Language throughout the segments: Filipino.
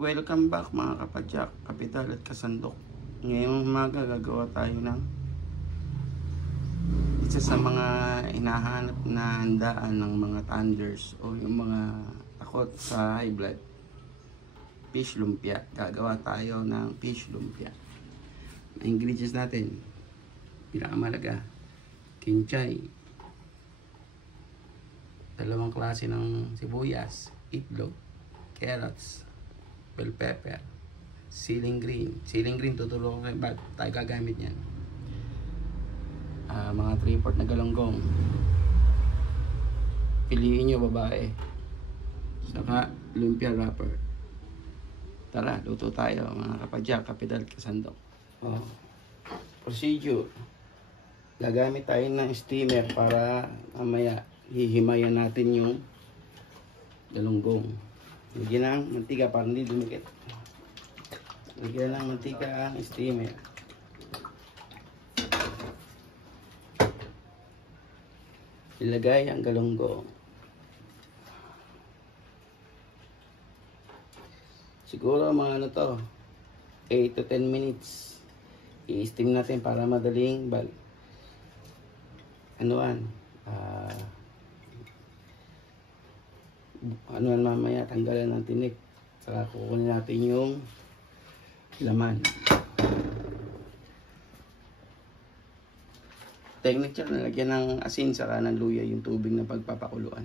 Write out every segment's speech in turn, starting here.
Welcome back mga kapadyak, kapital at kasandok. Ngayong umaga gagawa tayo ng isa sa mga hinahanap na handaan ng mga thunders o yung mga takot sa high blood. Fish lumpia. Gagawa tayo ng fish lumpia. Ang ingredients natin, pinakamalaga, kinchay, dalawang klase ng sibuyas, itlog, carrots, bell pepper, ceiling green. Ceiling green, tutulong ko kayo ba't tayo gagamit yan. Mga 3/4 na galonggong. Piliin nyo babae. Saka lumpia wrapper. Tara, luto tayo mga kapadyak, kapital, kasandok. Procedure. Gagamit tayo ng steamer para mamaya hihimayan natin yung galonggong. Lagyan ng mantika para hindi dumikit. Lagyan ng mantika ang steamer. Ilagay ang galonggong. Siguro mga ano to, 8 to 10 minutes. I-steam natin para madaling mamaya tanggalan ng tinik. Saka kukunin natin yung laman. Technique yan, nalagyan ng asin saka ng luya yung tubig na pagpapakuluan.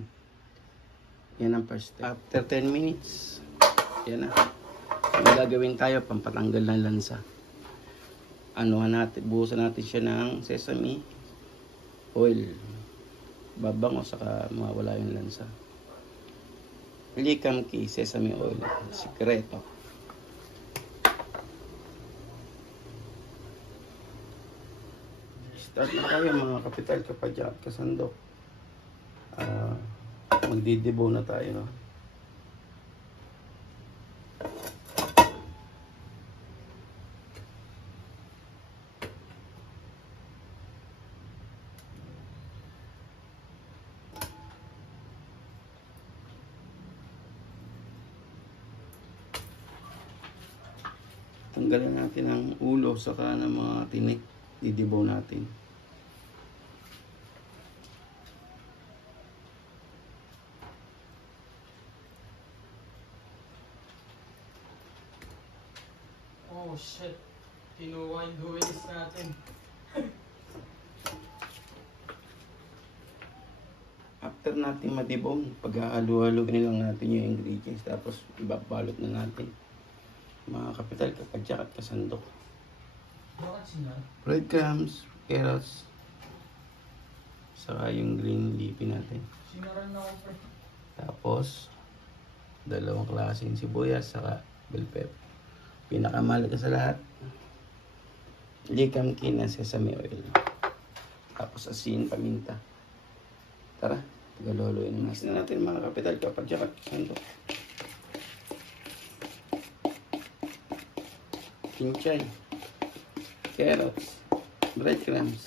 Yan ang first step. After 10 minutes, yan na. Ang gagawin tayo, pampatanggal ng lansa. Buhusan natin siya ng sesame oil. Babango saka mawala yung lansa. Likam key, sesame oil, sikreto. Start na tayo mga kapital, kapadyak, kasandok. Magdidibo na tayo, no? Tanggalan natin ang ulo saka ng mga tinik. Didibo natin. Oh shit. Kinuha yung duwis natin. After natin madibong, pag-halo-haloin lang natin yung ingredients. Tapos ibabalot na natin. Mga kapital, kapadyak at kasandok. Bakit siya? Breadcrumbs, carrots, saka yung green leafy natin. Sinaran na ako. Tapos, dalawang klaseng sibuyas, saka bell pepper. Pinakamalaga sa lahat, likam key ng sesame oil. Tapos asin, paminta. Tara, tagaloloyin na natin mga kapital, kapadyak at kasandok. Kinchay, carrots, breadcrumbs,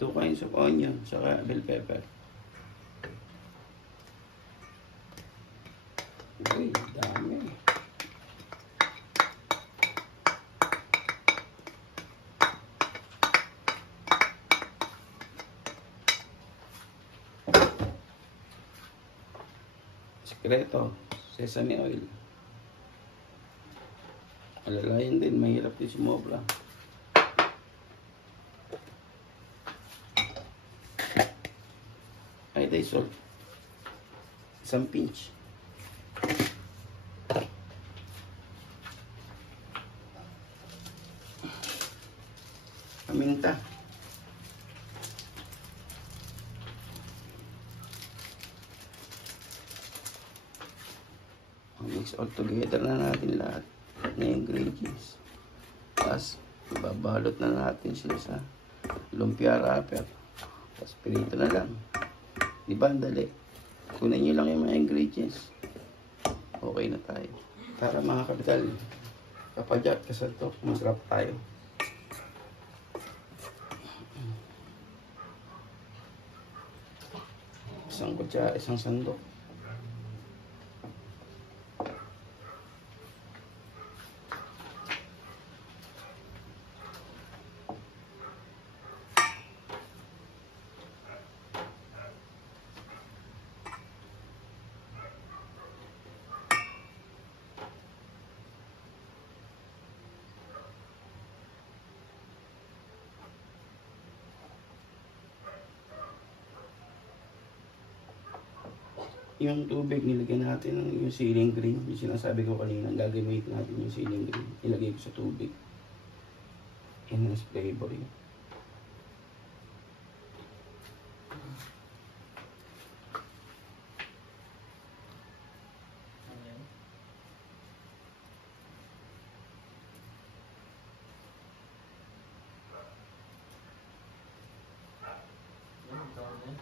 2 kinds of onion, saka bell pepper. Uy, dami. Sikreto, sesame oil. Alalayan din, mahirap din sumobra. Iodized salt, isang pinch. Paminta. Mix all together na natin lahat ng ingredients. Tapos, babalot na natin sila sa lumpia wrapper. Tapos, pirito na lang. Diba, ang dali. Kunin nyo lang yung mga ingredients. Okay na tayo. Tara mga kapital, kapadyak, kasandok, masarap tayo. isang sandok. Yung tubig, nilagyan natin ng yung ceiling green. Yung sinasabi ko kanina, gagamit natin yung ceiling green. Ilagay ko sa tubig. Enhanced flavor yun. Ayan. Ayan, tawag na.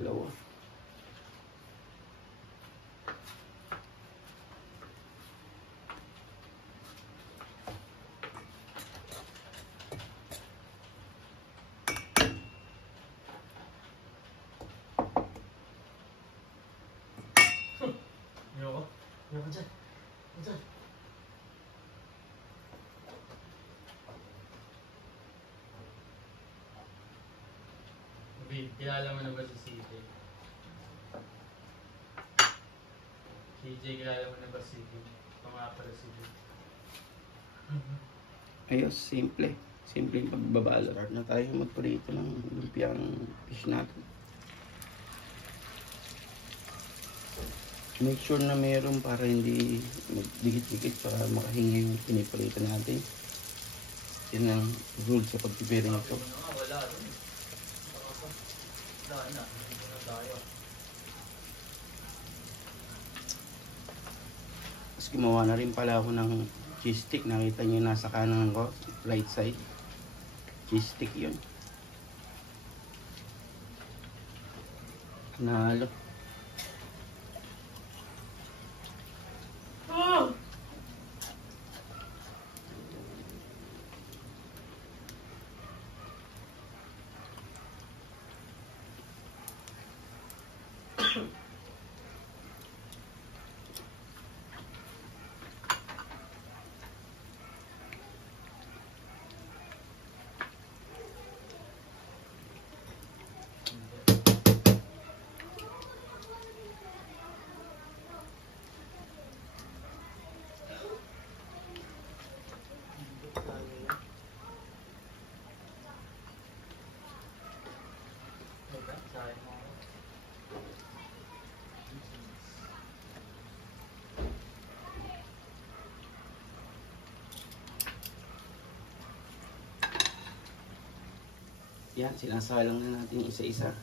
Dalawa. Ayoko. Ayoko dyan. Dyan. Babe, kilala mo na ba si CJ? CJ, kilala mo na ba si CJ? Mga pala CJ. Ayos, simple. Simple yung pagbabalo. Start na tayo magprito ng lumpiang fish natin. Make sure na meron para hindi magdikit-dikit para makahingi yung piniprito natin. Yan ang rule sa pagpipiring ito. Wala rin. Wala na. Hindi na tayo. Tapos gumawa na rin pala ako ng cheese stick. Nakita nyo nasa kanan ko, right side. Cheese stick yun. Nalo. Yan, sinasalang na natin isa-isa.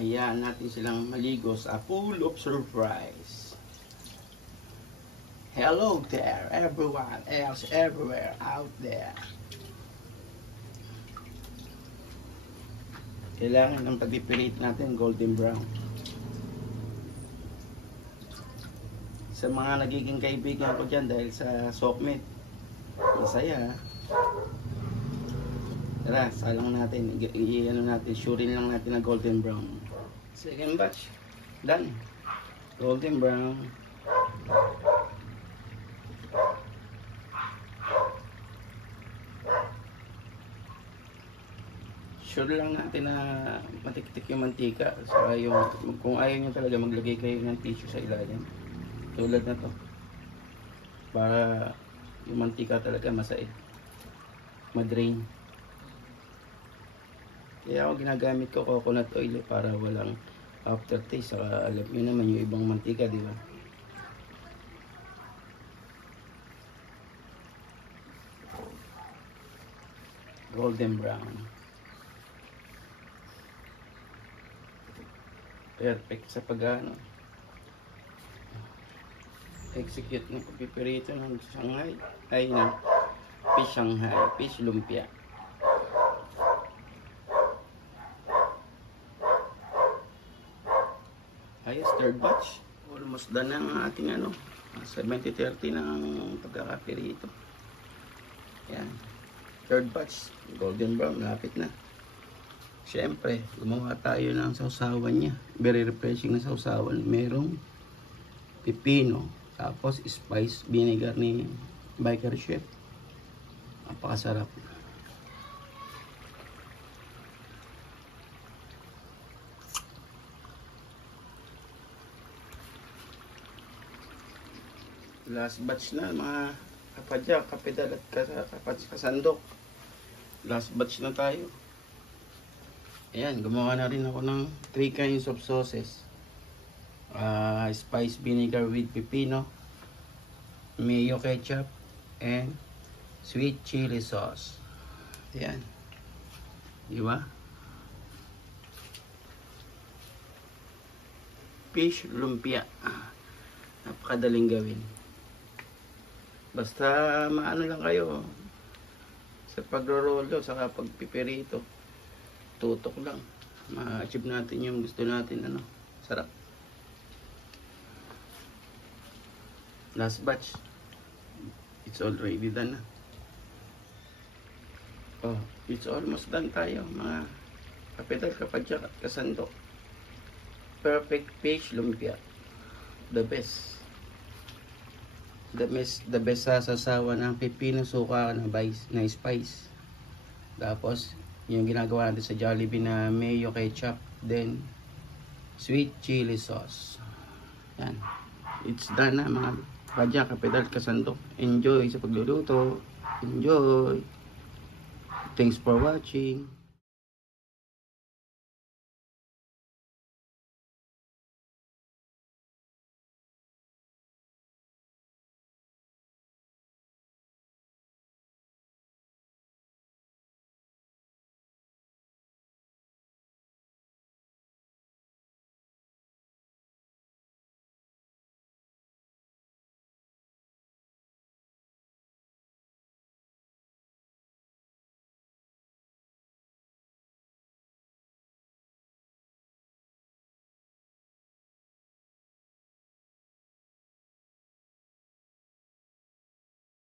Hayaan natin silang maligo sa pool of surprise. Hello there, everyone else everywhere out there. Kailangan ng pagpipilit natin golden brown. Sa mga nagiging kaibigan ko dyan dahil sa sockmate, masaya. Tara, salang natin. I-ano natin, surein lang natin na golden brown. Second batch. Done. Golden brown. Sure lang natin na matiktik yung mantika. Saka yung, kung ayaw nyo talaga, maglagay kayo ng tissue sa ilalim. Tulad na to. Para yung mantika talaga masait. Madrain. Kaya ako ginagamit ko coconut oil para walang aftertaste. Saka alam nyo naman yung ibang mantika, di ba? Golden brown. Perfect sa pag-ano. execute ng pipirito ng Shanghai ay ng fish Shanghai, fish lumpia. Ayos, third batch. Almost done ang ating 70-30 ng pagkakapirito. Yan. Third batch, golden brown, lapit na. Siyempre, gumawa tayo ng sausawan niya. Very refreshing na sausawan. Merong pipino, tapos spice vinegar ni Biker Chef. Napakasarap. Last batch na mga kapadya, kapedal at kasandok. Last batch na tayo. Ayan, gumawa na rin ako ng 3 kinds of sauces. Spice vinegar with pepino, mayo ketchup, and sweet chili sauce. Ayan. Diba? Fish lumpia. Napakadaling gawin. Basta maano lang kayo sa pagro-rollo saka pagpipirito. Tutok lang. Ma-achieve natin yung gusto natin. Sarap. Last batch. It's already done na. Oh, it's almost done tayo mga kapedal, kapadyak at kasandok. Perfect fish lumpia. The best. The best sasawa ng pipino, suka na spice. Tapos yung ginagawa natin sa Jollibee na mayo ketchup, then sweet chili sauce. Yan. It's done na mga padyak, kapedal, kasandok. Enjoy sa pagluluto. Enjoy. Thanks for watching.